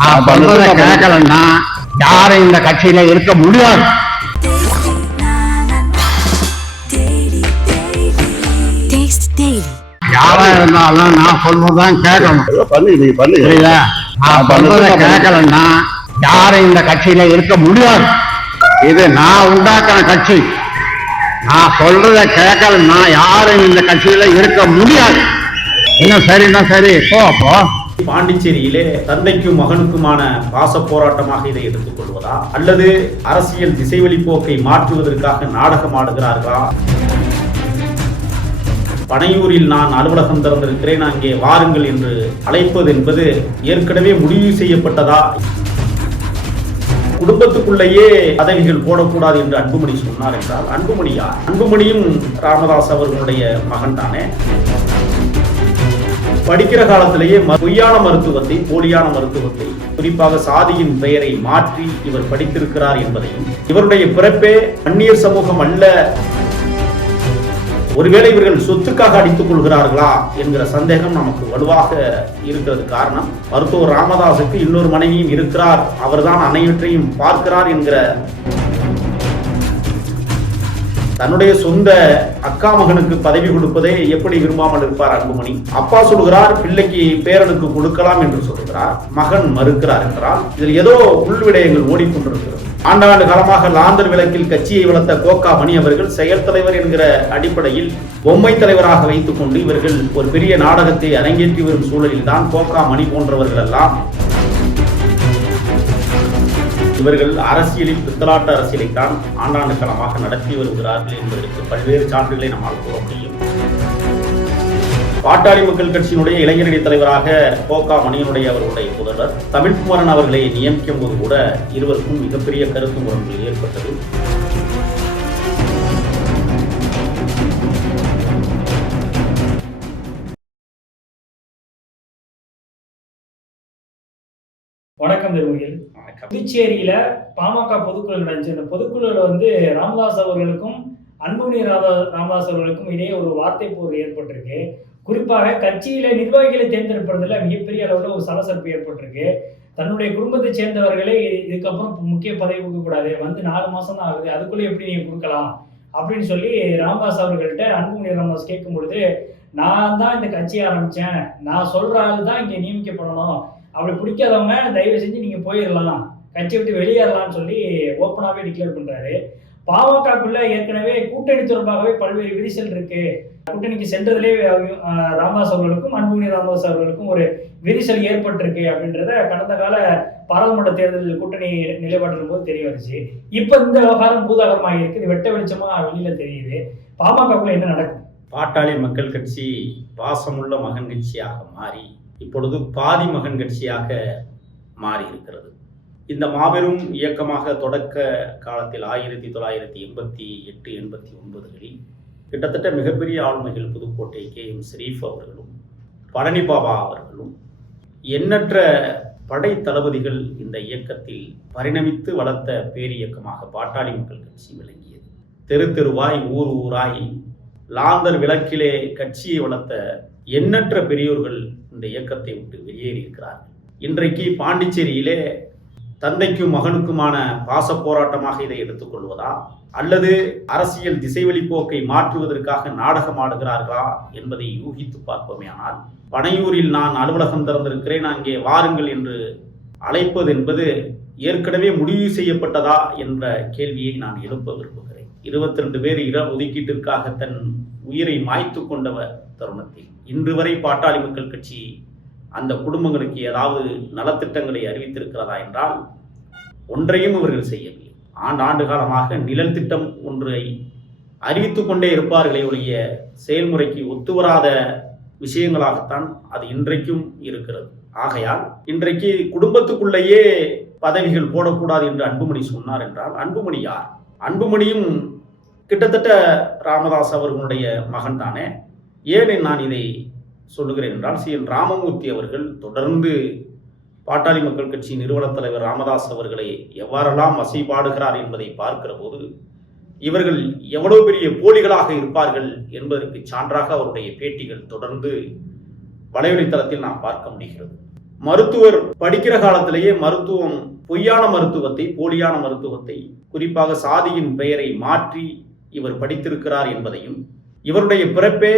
நான் சொல்றத கேட்கலன்னா யாரும் இந்த கட்சியில இருக்க முடியாது. யாரா இருந்தாலும் நான் சொல்றதுதான் கேட்கணும். புரியுதா? நான் சொல்றத கேட்கலன்னா யாரும் இந்த கட்சியில இருக்க முடியாது. இது நான் உண்டாக்குன கட்சி. நான் சொல்றத கேட்கலன்னா யாரும் இந்த கட்சியில இருக்க முடியாது. இன்னும் சரின்னா சரி போ. பாண்டிச்சேரியிலே தந்தைக்கும் மகனுக்குமான பாச போராட்டமாக இதை எடுத்துக்கொள்வதா அல்லது அரசியல் திசைவழி போக்கை மாற்றுவதற்காக நாடகம் ஆடுகிறார்களா? பனையூரில் நான் அலுவலகம் திறந்திருக்கிறேன், அங்கே வாருங்கள் என்று அழைப்பது என்பது ஏற்கனவே முடிவு செய்யப்பட்டதா? குடும்பத்துக்குள்ளேயே பதவிகள் போடக்கூடாது என்று அன்புமணி சொன்னார் என்றால் அன்புமணியா? அன்புமணியும் ராமதாஸ் அவர்களுடைய மகன் தானே. படிக்கிற காலத்திலேயே பொய்யான மருத்துவத்தை, போலியான மருத்துவத்தை, குறிப்பாக சாதியின் பெயரை மாற்றி இவர் படித்திருக்கிறார் என்பதையும், இவருடைய பிறப்பே அந்நியர் சமூகம் அல்ல, ஒருவேளை இவர்கள் சொத்துக்காக அடித்துக் கொள்கிறார்களா என்கிற சந்தேகம் நமக்கு வலுவாக இருக்கிறது. காரணம், மருத்துவர் ராமதாஸுக்கு இன்னொரு மனைவியும் இருக்கிறார், அவர்தான் அனைவற்றையும் பார்க்கிறார் என்கிற தன்னுடைய சொந்த அக்கா மகனுக்கு பதவி கொடுப்பதை எப்படி விரும்பாமல் இருப்பார் அன்புமணி? அப்பா சொல்கிறார் பிள்ளைக்கு பேரனுக்கு கொடுக்கலாம் என்று சொல்கிறார், மகன் மறுக்கிறார் என்றால் இதில் ஏதோ உள்விடயங்கள் ஓடிக்கொண்டிருக்கிறது. ஆண்டாண்டு காலமாக லாந்தர் விளக்கில் கட்சியை வளர்த்த கோகா மணி அவர்கள் செயல் தலைவர் என்கிற அடிப்படையில் பொம்மை தலைவராக வைத்துக் கொண்டு இவர்கள் ஒரு பெரிய நாடகத்தை அரங்கேற்றி வரும் சூழலில் தான் கோகா மணி போன்றவர்கள் எல்லாம் இவர்கள் அரசியலில் பித்தலாட்ட அரசியலைத்தான் ஆண்டாண்டு காலமாக நடத்தி வருகிறார்கள் என்பதற்கு பல்வேறு சான்றுகளை நம்மால் கூற முடியும். பாட்டாளி மக்கள் கட்சியினுடைய இளைஞரணி தலைவராக கோகா மணியனுடைய அவர்களுடைய புதல்வர் தமிழ்குமரன் அவர்களை நியமிக்கும் போது கூட இருவருக்கும் மிகப்பெரிய கருத்து முரண்கள் ஏற்பட்டது. வணக்கம் திருமகில். புதுச்சேரியில பாமக பொதுக்குழு நடந்துச்சு. அந்த பொதுக்குழுல ராமதாஸ் அவர்களுக்கும் அன்புமணி ராமதாஸ் அவர்களுக்கும் இடையே ஒரு வார்த்தை போர் ஏற்பட்டிருக்கு. குறிப்பாக கட்சியில நிர்வாகிகளை தேர்ந்தெடுப்பதில் மிகப்பெரிய அளவில் ஒரு சலசலப்பு ஏற்பட்டிருக்கு. தன்னுடைய குடும்பத்தை சேர்ந்தவர்களே இதுக்கப்புறம் முக்கிய பதவி கொடுக்கக்கூடாது, 4 மாசம் தான் ஆகுது, அதுக்குள்ளே எப்படி நீங்க கொடுக்கலாம் அப்படின்னு சொல்லி ராமதாஸ் அவர்கள்ட்ட அன்புமணி ராமதாஸ் கேட்கும் பொழுது, நான் தான் இந்த கட்சியை ஆரம்பிச்சேன், நான் சொல்ற ஆள் தான் இங்க நியமிக்கப்படணும், அப்படி பிடிக்காதவங்க தயவு செஞ்சு நீங்க போயிடலாம், கட்சி விட்டு வெளியேறலாம்னு சொல்லி ஓப்பனாவே டிக்ளேர் பண்றாரு. பாமகக்குள்ள ஏற்கனவே கூட்டணி தொடர்பாகவே பல்வேறு விரிசல் இருக்கு. கூட்டணிக்கு சென்றதிலே ராமதாஸ் அவர்களுக்கும் அன்புமணி ராமதாஸ் அவர்களுக்கும் ஒரு விரிசல் ஏற்பட்டிருக்கு அப்படின்றத கடந்த கால பாராளுமன்ற தேர்தல் கூட்டணி நிலைப்பாட்டின் போது தெரிய வந்துச்சு. இப்ப இந்த விவகாரம் பூதாகரமாக இருக்கு, இது வெட்ட வெளிச்சமா வெளியில தெரியுது. பாமகக்குள்ள என்ன நடக்கும்? பாட்டாளி மக்கள் கட்சி பாசமுள்ள மகன் கட்சியாக மாறி இப்பொழுது பாதி மகன் கட்சியாக மாறி இருக்கிறது. இந்த மாபெரும் இயக்கமாக தொடக்க காலத்தில் 1988, 89களில் கிட்டத்தட்ட மிகப்பெரிய ஆளுமைகள் புதுக்கோட்டை KM ஷரீஃப் அவர்களும் பழனி பாபா அவர்களும் எண்ணற்ற படை தளபதிகள் இந்த இயக்கத்தில் பரிணமித்து வளர்த்த பேரியக்கமாக பாட்டாளி மக்கள் கட்சி விளங்கியது. தெரு தெருவாய் ஊர் ஊராய் லாந்தர் விளக்கிலே கட்சியை வளர்த்த எண்ணற்ற பெரியோர்கள் இந்த இயக்கத்தை விட்டு வெளியேறி இருக்கிறார்கள். இன்றைக்கு பாண்டிச்சேரியிலே தந்தைக்கும் மகனுக்குமான பாச போராட்டமாக இதை எடுத்துக்கொள்வதா அல்லது அரசியல் திசைவழி போக்கை மாற்றுவதற்காக நாடகம் ஆடுகிறார்களா என்பதை யூகித்து பார்ப்போமே. ஆனால் பனையூரில் நான் அலுவலகம் திறந்திருக்கிறேன், அங்கே வாருங்கள் என்று அழைப்பது என்பது ஏற்கனவே முடிவு செய்யப்பட்டதா என்ற கேள்வியை நான் எழுப்ப விரும்புகிறேன். 22 பேர் இட ஒதுக்கீட்டிற்காக தன் உயிரை மாய்த்து கொண்டவர் தருணத்தில் இன்று வரை பாட்டாளி மக்கள் கட்சி அந்த குடும்பங்களுக்கு ஏதாவது நலத்திட்டங்களை அறிவித்திருக்கிறதா என்றால் ஒன்றையும் இவர்கள் செய்யவில்லை. ஆண்டு காலமாக நிழல் திட்டம் ஒன்றை அறிவித்து கொண்டே இருப்பார்களே ஒழிய செயல்முறைக்கு ஒத்துவராத விஷயங்களாகத்தான் அது இன்றைக்கும் இருக்கிறது. ஆகையால் இன்றைக்கு குடும்பத்துக்குள்ளேயே பதவிகள் போடக்கூடாது என்று அன்புமணி சொன்னார் என்றால் அன்புமணி யார்? அன்புமணியும் கிட்டத்தட்ட ராமதாஸ் அவர்களுடைய மகன் தானே. ஏன் நான் இதை சொல்லுகிறேன் என்றால் CN ராமமூர்த்தி அவர்கள் தொடர்ந்து பாட்டாளி மக்கள் கட்சி நிறுவனத் தலைவர் ராமதாஸ் அவர்களை எவ்வாறெல்லாம் வசைபாடுகிறார் என்பதை பார்க்கிற போது இவர்கள் எவ்வளவு பெரிய போலிகளாக இருப்பார்கள் என்பதற்கு சான்றாக அவருடைய பேட்டிகள் தொடர்ந்து வலைவலைத்தளத்தில் நாம் பார்க்க முடிகிறது. மருத்துவர் படிக்கிற காலத்திலேயே மருத்துவம் பொய்யான மருத்துவத்தை, போலியான மருத்துவத்தை, குறிப்பாக சாதியின் பெயரை மாற்றி இவர் படித்திருக்கிறார் என்பதையும், இவருடைய பிறப்பே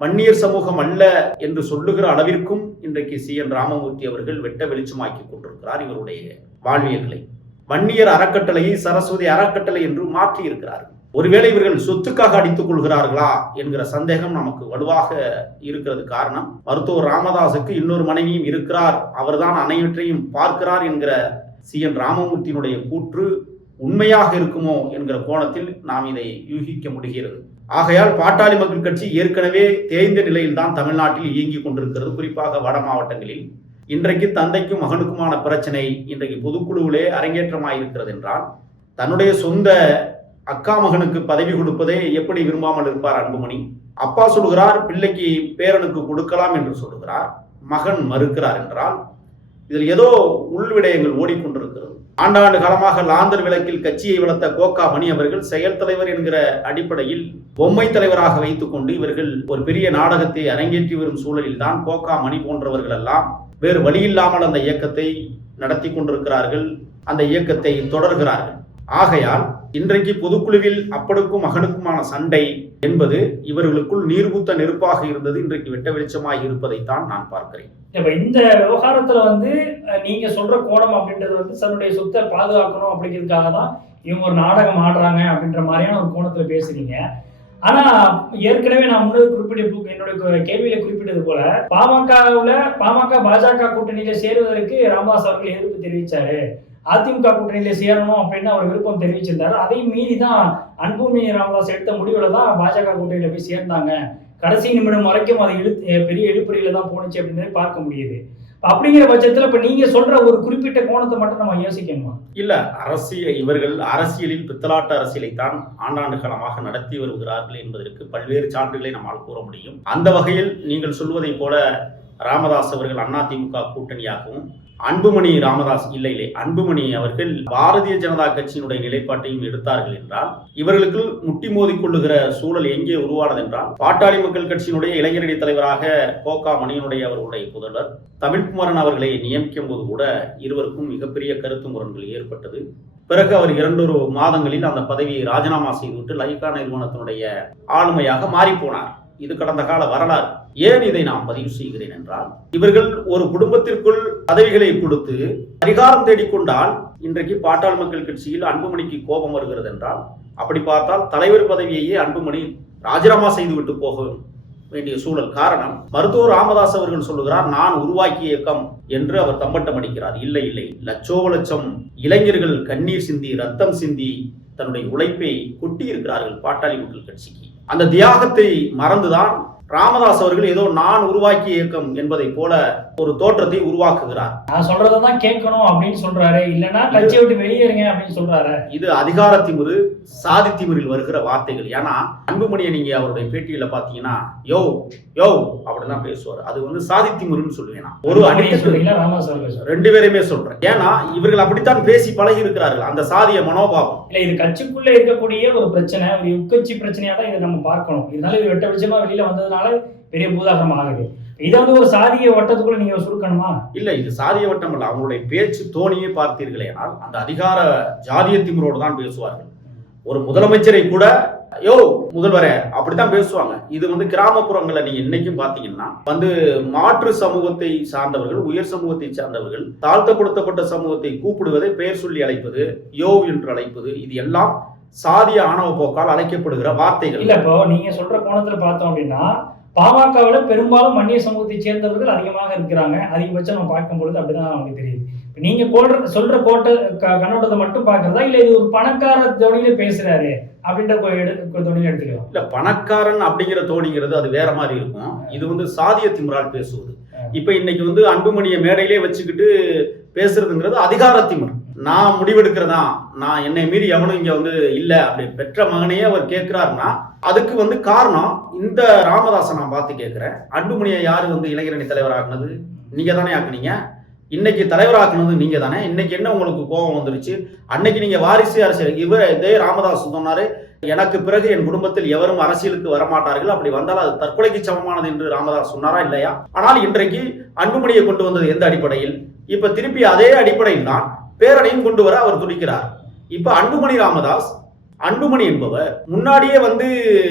வன்னியர் சமூகம் அல்ல என்று சொல்லுகிற அளவிற்கும் இன்றைக்கு CN ராமமூர்த்தி அவர்கள் வெட்ட வெளிச்சமாக்கி கொண்டிருக்கிறார் இவருடைய வாழ்வியல்களை. வன்னியர் அறக்கட்டளையை சரஸ்வதி அறக்கட்டளை என்று மாற்றி இருக்கிறார்கள். ஒருவேளை இவர்கள் சொத்துக்காக அடித்துக் கொள்கிறார்களா என்கிற சந்தேகம் நமக்கு வலுவாக இருக்கிறது. காரணம், மருத்துவர் ராமதாசுக்கு இன்னொரு மனைவியும் இருக்கிறார், அவர்தான் அனைவற்றையும் பார்க்கிறார் என்கிற CN ராமமூர்த்தியினுடைய கூற்று உண்மையாக இருக்குமோ என்கிற கோணத்தில் நாம் இதை யூகிக்க முடிகிறது. ஆகையால் பாட்டாளி மக்கள் கட்சி ஏற்கனவே தேய்ந்த நிலையில்தான் தமிழ்நாட்டில் இயங்கிக் கொண்டிருக்கிறது. குறிப்பாக வட மாவட்டங்களில் இன்றைக்கு தந்தைக்கும் மகனுக்குமான பிரச்சனை இன்றைக்கு பொதுக்குழுவிலே அரங்கேற்றமாயிருக்கிறது என்றால், தன்னுடைய சொந்த அக்கா மகனுக்கு பதவி கொடுப்பதை எப்படி விரும்பாமல் இருப்பார் அன்புமணி? அப்பா சொல்கிறார் பிள்ளைக்கு பேரனுக்கு கொடுக்கலாம் என்று சொல்லுகிறார், மகன் மறுக்கிறார் என்றால் இதில் ஏதோ உள்விடயங்கள் ஓடிக்கொண்டிருக்கிறது. ஆண்டாண்டு காலமாக லாந்தர் விளக்கில் கட்சியை வளர்த்த கோகா மணி அவர்கள் செயல் தலைவர் என்கிற அடிப்படையில் பொம்மை தலைவராக வைத்துக் கொண்டு இவர்கள் ஒரு பெரிய நாடகத்தை அரங்கேற்றி வரும் சூழலில் தான் கோகா மணி போன்றவர்கள் எல்லாம் வேறு வழியில்லாமல் அந்த இயக்கத்தை நடத்தி கொண்டிருக்கிறார்கள், அந்த இயக்கத்தை தொடர்கிறார்கள். ஆகையால் இன்றைக்கு பொதுக்குழுவில் அப்பனுக்கும் மகனுக்குமான சண்டை என்பது இவர்களுக்குள் நீர்பூத்த நெருப்பாக இருந்தது, இன்றைக்கு வெட்ட வெளிச்சமாய் இருப்பதைத்தான் நான் பார்க்கிறேன். இப்ப இந்த விவகாரத்துல நீங்க சொல்ற கோணம் அப்படின்றது தன்னுடைய சொத்தை பாதுகாக்கணும் அப்படிங்கிறதுக்காக தான் இவங்க ஒரு நாடகம் ஆடுறாங்க அப்படின்ற மாதிரியான ஒரு கோணத்துல பேசுறீங்க. ஆனா ஏற்கனவே நான் முன்னாடி என்னுடைய கேள்வியில குறிப்பிட்டது போல பாமக பாஜக கூட்டணியில சேருவதற்கு ராமதாஸ் அவர்கள் எதிர்ப்பு தெரிவிச்சாரு. அதிமுக கூட்டணியில சேரணும் அப்படின்னு அவர் விருப்பம் தெரிவிச்சிருந்தாரு. அதையும் மீறி தான் அன்புமணி ராமதாஸ் எடுத்த முடிவுல தான் பாஜக கூட்டணியில போய் சேர்ந்தாங்க. கடைசி நிமிடம் வரைக்கும் அது பெரிய இழுப்பறியில தான் போனுச்சு அப்படின்னு பார்க்க முடியுது. அப்படிங்கிற பட்சத்துல இப்ப நீங்க சொல்ற ஒரு குறிப்பிட்ட கோணத்தை மட்டும் நம்ம யோசிக்கணுமா? இல்ல, இவர்கள் அரசியலில் பித்தலாட்ட அரசியலை தான் ஆண்டாண்டு காலமாக நடத்தி வருகிறார்கள் என்பதற்கு பல்வேறு சான்றுகளை நம்மால் கூற முடியும். அந்த வகையில் நீங்கள் சொல்வதை போல ராமதாஸ் அவர்கள் அதிமுக கூட்டணியாகவும், அன்புமணி ராமதாஸ் அன்புமணி அவர்கள் பாரதிய ஜனதா கட்சியினுடைய நிலைப்பாட்டையும் எடுத்தார்கள் என்றால், இவர்களுக்கு முட்டி மோதி கொள்ளுகிற சூழல் எங்கே உருவானது என்றால், பாட்டாளி மக்கள் கட்சியினுடைய இளைஞரணி தலைவராக கோகா மணியனுடைய அவர்களுடைய புதல்வர் தமிழ்குமரன் அவர்களை நியமிக்கும் போது கூட இருவருக்கும் மிகப்பெரிய கருத்து முரண்கள் ஏற்பட்டது. பிறகு அவர் 2 மாதங்களில் அந்த பதவியை ராஜினாமா செய்துவிட்டு லைகா நிறுவனத்தினுடைய ஆளுமையாக மாறிப்போனார். இது கடந்த கால வரலாறு. ஏன் இதை நாம் பதிவு செய்கிறேன் என்றால், இவர்கள் ஒரு குடும்பத்திற்குள் பதவிகளை கொடுத்து அதிகாரம் தேடிக்கொண்டால் இன்றைக்கு பாட்டாளி மக்கள் கட்சியில் அன்புமணிக்கு கோபம் வருகிறது என்றால், அப்படி பார்த்தால் தலைவர் பதவியையே அன்புமணி ராஜினாமா செய்துவிட்டு போக வேண்டிய சூழல். காரணம், மருத்துவர் ராமதாஸ் அவர்கள் சொல்லுகிறார் நான் உருவாக்கிய இயக்கம் என்று அவர் தம்பட்டம் அடிக்கிறார். இல்லை, லட்சம் இளைஞர்கள் கண்ணீர் சிந்தி ரத்தம் சிந்தி தன்னுடைய உழைப்பை கொட்டி இருக்கிறார்கள் பாட்டாளி மக்கள் கட்சிக்கு. அந்த தியாகத்தை மறந்துதான் ராமதாஸ் அவர்கள் ஏதோ நான் உருவாக்கிய இயக்கம் என்பதை போல ஒரு தோற்றத்தை உருவாக்குகிறார். நான் சொல்றதான் கேட்கணும் அப்படின்னு சொல்றாரு, இல்லைன்னா கட்சியை விட்டு வெளியேறுங்க அப்படின்னு சொல்றாரு. இது அதிகார திமிரு, சாதி திமிரில் வருகிற வார்த்தைகள். ஏன்னா அன்புமணியை நீங்க அவருடைய பேட்டியில பாத்தீங்கன்னா யோ அப்படிதான் பேசுவார். அது சாதி திமிருன்னு சொல்லுவேன். ஒரு அடித்து 2 பேரையுமே சொல்றேன். ஏன்னா இவர்கள் அப்படித்தான் பேசி பழகி இருக்கிறார்கள், அந்த சாதிய மனோபாவம். இல்ல, இது கட்சிக்குள்ள இருக்கக்கூடிய ஒரு பிரச்சனை, ஒரு உட்கட்சி பிரச்சனையா தான் இதை நம்ம பார்க்கணும். இதனால இது வெட்ட வெளிச்சமா வெளியில வந்ததுனால பெரிய பூதாகரம் ஆகுது. இதை ஒரு சாதிய வட்டத்துக்குள்ள நீங்க சுருக்கணுமா? இல்ல, இது சாதிய வட்டம் இல்ல. அவங்களுடைய பேச்சு தோணியே பார்த்தீர்களேனால் அந்த அதிகார ஜாதிய திமிரோடு தான் பேசுவார்கள். ஒரு முதலமைச்சரை கூட முதல்வரே அப்படித்தான் பேசுவாங்க. இது கிராமப்புறங்களை நீங்க இன்னைக்கும் பாத்தீங்கன்னா மாற்று சமூகத்தை சார்ந்தவர்கள், உயர் சமூகத்தை சார்ந்தவர்கள் தாழ்த்தப்படுத்தப்பட்ட சமூகத்தை கூப்பிடுவதை பெயர் சொல்லி அழைப்பது, என்று அழைப்பது, இது எல்லாம் சாதிய ஆணவ போக்கால் அழைக்கப்படுகிற வார்த்தைகள். இல்ல, இப்போ நீங்க சொல்ற கோணத்துல பார்த்தோம் அப்படின்னா பாமகவில பெரும்பாலும் வன்னிய சமூகத்தை சேர்ந்தவர்கள் அதிகமாக இருக்கிறாங்க. அதிகபட்சம் நம்ம பார்க்கும் பொழுது அப்படிதான் நமக்கு தெரியுது. நீங்க சொல்ற கண்ணோட்டத்தை மட்டும் பாக்குறதா, இல்ல இது ஒரு பணக்கார தோணியில பேசுறாரு அப்படின்ற தோணியில எடுத்துக்கலாம்? இல்ல, பணக்காரன் அப்படிங்கிற தோணிங்கிறது அது வேற மாதிரி இருக்கும். இது சாதிய திமிரால் பேசுவது. இப்ப இன்னைக்கு அன்புமணியை மேடையிலே வச்சுக்கிட்டு பேசுறதுங்கிறது அதிகார திமிர். நான் முடிவெடுக்கிறதா, நான் என்னை மீறி எவனும் இங்க இல்ல அப்படி பெற்ற மகனையே அவர் கேட்கிறாருன்னா அதுக்கு காரணம் இந்த ராமதாசை நான் பார்த்து கேட்கிறேன். அன்புமணியை யாரு இளைஞரணி தலைவர் ஆக்குனது? நீங்க தானே ஆக்குனீங்க. இன்னைக்கு தலைவராக்குனது நீங்க தானே. இன்னைக்கு என்ன உங்களுக்கு கோபம் வந்துருச்சு? அன்னைக்கு நீங்க வாரிசு அரசியல் இதே ராமதாஸ் சொன்னாரு, எனக்கு பிறகு என் குடும்பத்தில் எவரும் அரசியலுக்கு வரமாட்டார்கள், அப்படி வந்தால் அது தற்கொலைக்கு சமமானது என்று ராமதாஸ் சொன்னாரா இல்லையா? ஆனால் இன்றைக்கு அன்புமணியை கொண்டு வந்தது எந்த அடிப்படையில்? இப்ப திருப்பி அதே அடிப்படையில் தான் பேரனையும் கொண்டு வர அவர் துடிக்கிறார். இப்ப அன்புமணி ராமதாஸ், அன்புமணி என்பவர் முன்னாடியே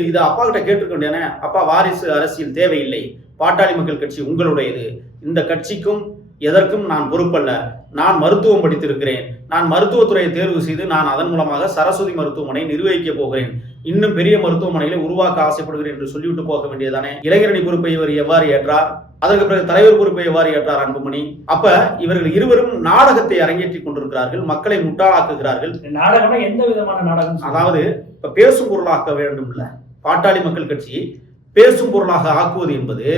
இதை அப்பா கிட்ட கேட்டுக்கொண்டேனே, அப்பா வாரிசு அரசியல் தேவையில்லை, பாட்டாளி மக்கள் கட்சி உங்களுடையது, இந்த கட்சிக்கும் எதற்கும் நான் பொறுப்பல்ல, நான் மருத்துவம் படித்திருக்கிறேன், நான் மருத்துவத்துறையை தேர்வு செய்து நான் அதன் மூலமாக சரஸ்வதி மருத்துவமனை நிர்வகிக்க போகிறேன், இன்னும் பெரிய மருத்துவமனைகளை உருவாக்க ஆசைப்படுகிறேன் என்று சொல்லிவிட்டு போக வேண்டியதானே. இளைஞரணி பொறுப்பை இவர் எவ்வாறு ஏற்றார்? அதற்கு பிறகு தலைவர் பொறுப்பை எவ்வாறு ஏற்றார் அன்புமணி? அப்ப இவர்கள் இருவரும் நாடகத்தை அரங்கேற்றிக் கொண்டிருக்கிறார்கள், மக்களை முட்டாளாக்குகிறார்கள். நாடகம் எந்த விதமான நாடகம்? அதாவது இப்ப பேசும் பொருளாக்க வேண்டும் இல்ல, பாட்டாளி மக்கள் கட்சி பேசும் பொருளாக ஆக்குவது என்பது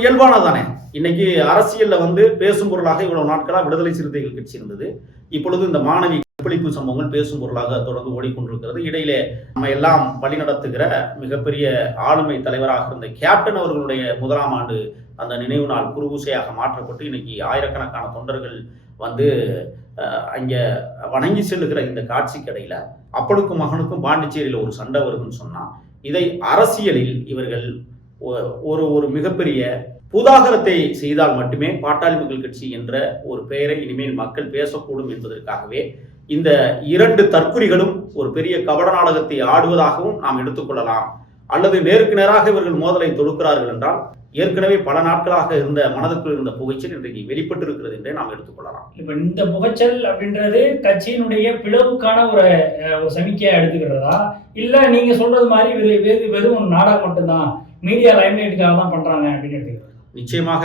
இயல்பானதானே. இன்னைக்கு அரசியல்ல பேசும் பொருளாக இவ்வளவு நாட்களா விடுதலை சிறுத்தைகள் கட்சி இருந்தது. இப்பொழுது இந்த மாணவி கற்பழிப்பு சம்பவங்கள் பேசும் பொருளாக தொடர்ந்து ஓடிக்கொண்டிருக்கிறது. இடையிலே நம்ம எல்லாம் வழி நடத்துகிற மிகப்பெரிய ஆளுமை தலைவராக இருந்த கேப்டன் அவர்களுடைய 1ஆம் ஆண்டு அந்த நினைவு நாள் குருபூசையாக மாற்றப்பட்டு இன்னைக்கு ஆயிரக்கணக்கான தொண்டர்கள் அங்க வணங்கி செல்லுகிற இந்த காட்சிக்கு இடையில அப்பனுக்கும் மகனுக்கும் பாண்டிச்சேரியில ஒரு சண்டை வருதுன்னு சொன்னா, இதை அரசியலில் இவர்கள் ஒரு மிகப்பெரிய பூதாகரத்தை செய்தால் மட்டுமே பாட்டாளி மக்கள் கட்சி என்ற ஒரு பெயரை இனிமேல் மக்கள் பேசக்கூடும் என்பதற்காகவே இந்த 2 தற்குறிகளும் ஒரு பெரிய கபட நாடகத்தை ஆடுவதாகவும் நாம் எடுத்துக்கொள்ளலாம். அல்லது நேருக்கு நேராக இவர்கள் மோதலை தொடுக்கிறார்கள் என்றால் ஏற்கனவே பல நாட்களாக இருந்த மனதுக்குள் இருந்த புகைச்சல் இன்றைக்கு வெளிப்பட்டு இருக்கிறது என்றே நாம் எடுத்துக்கொள்ளலாம். இப்ப இந்த புகைச்சல் அப்படின்றது கட்சியினுடைய பிளவுக்கான ஒரு சமிக்கையா எடுத்துக்கிறதா, இல்ல நீங்க சொல்றது மாதிரி வெறும் நாடகம் மட்டும்தான், மீடியா லைம்லைட்டுக்காக தான் பண்றாங்க அப்படின்னு எடுத்துக்கிறதா? நிச்சயமாக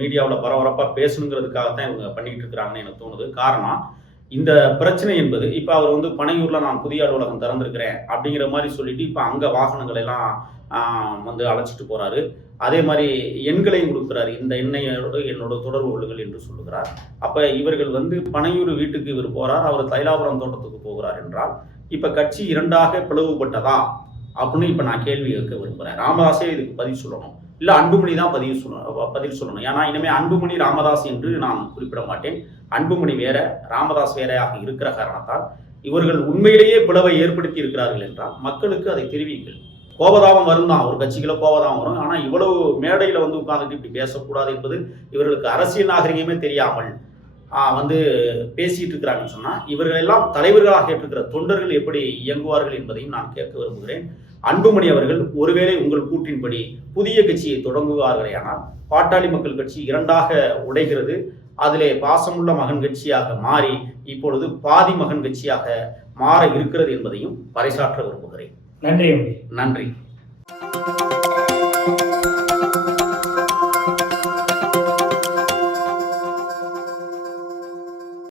மீடியாவில் பரபரப்பா பேசணுங்கிறதுக்காகத்தான் இவங்க பண்ணிக்கிட்டு இருக்கிறாங்கன்னு எனக்கு தோணுது. காரணம், இந்த பிரச்சனை என்பது இப்போ அவர் பனையூர்ல நான் புதிய அலுவலகம் திறந்திருக்கிறேன் அப்படிங்கிற மாதிரி சொல்லிட்டு இப்போ அங்க வாகனங்கள் எல்லாம் அழைச்சிட்டு போறாரு. அதே மாதிரி எண்களையும் கொடுக்குறாரு, இந்த எண்ணையோடு என்னோட தொடர்பு கொள்ளுங்கள் என்று சொல்லுகிறார். அப்ப இவர்கள் பனையூர் வீட்டுக்கு இவர் போறார், அவர் தைலாபுரம் தோட்டத்துக்கு போகிறார் என்றால் இப்ப கட்சி 2ஆக பிளவுபட்டதா அப்படின்னு இப்ப நான் கேள்வி கேட்க விரும்புறேன். ராமதாஸே இதுக்கு பதில் சொல்லணும், இல்ல அன்புமணி தான் பதில் சொல்லணும். ஏன்னா இனிமே அன்புமணி ராமதாஸ் என்று நான் குறிப்பிட மாட்டேன். அன்புமணி வேற, ராமதாஸ் வேறையாக இருக்கிற காரணத்தால் இவர்கள் உண்மையிலேயே பிளவை ஏற்படுத்தி இருக்கிறார்கள் என்றால் மக்களுக்கு அதை தெரிவிங்கள். கோபதாபம் வரும் தான், ஒரு கட்சிக்குள்ள கோபதாபம் வரும். ஆனா இவ்வளவு மேடையில உட்கார்ந்துட்டு இப்படி பேசக்கூடாது என்பது இவர்களுக்கு அரசியல் நாகரிகமே தெரியாமல் பேசிட்டு இருக்கிறாங்கன்னு சொன்னா, இவர்கள் எல்லாம் தலைவர்களாக ஏற்றுக்கிற தொண்டர்கள் எப்படி இயங்குவார்கள் என்பதையும் நான் கேட்க விரும்புகிறேன். அன்புமணி அவர்கள் ஒருவேளை உங்கள் கூற்றின்படி புதிய கட்சியை தொடங்குவார்களே, ஆனால் பாட்டாளி மக்கள் கட்சி 2ஆக உடைகிறது, அதிலே பாசமுள்ள மகன் கட்சியாக மாறி இப்பொழுது பாதி மகன் கட்சியாக மாற இருக்கிறது என்பதையும் பறைசாற்ற விரும்புகிறேன். நன்றி. நன்றி.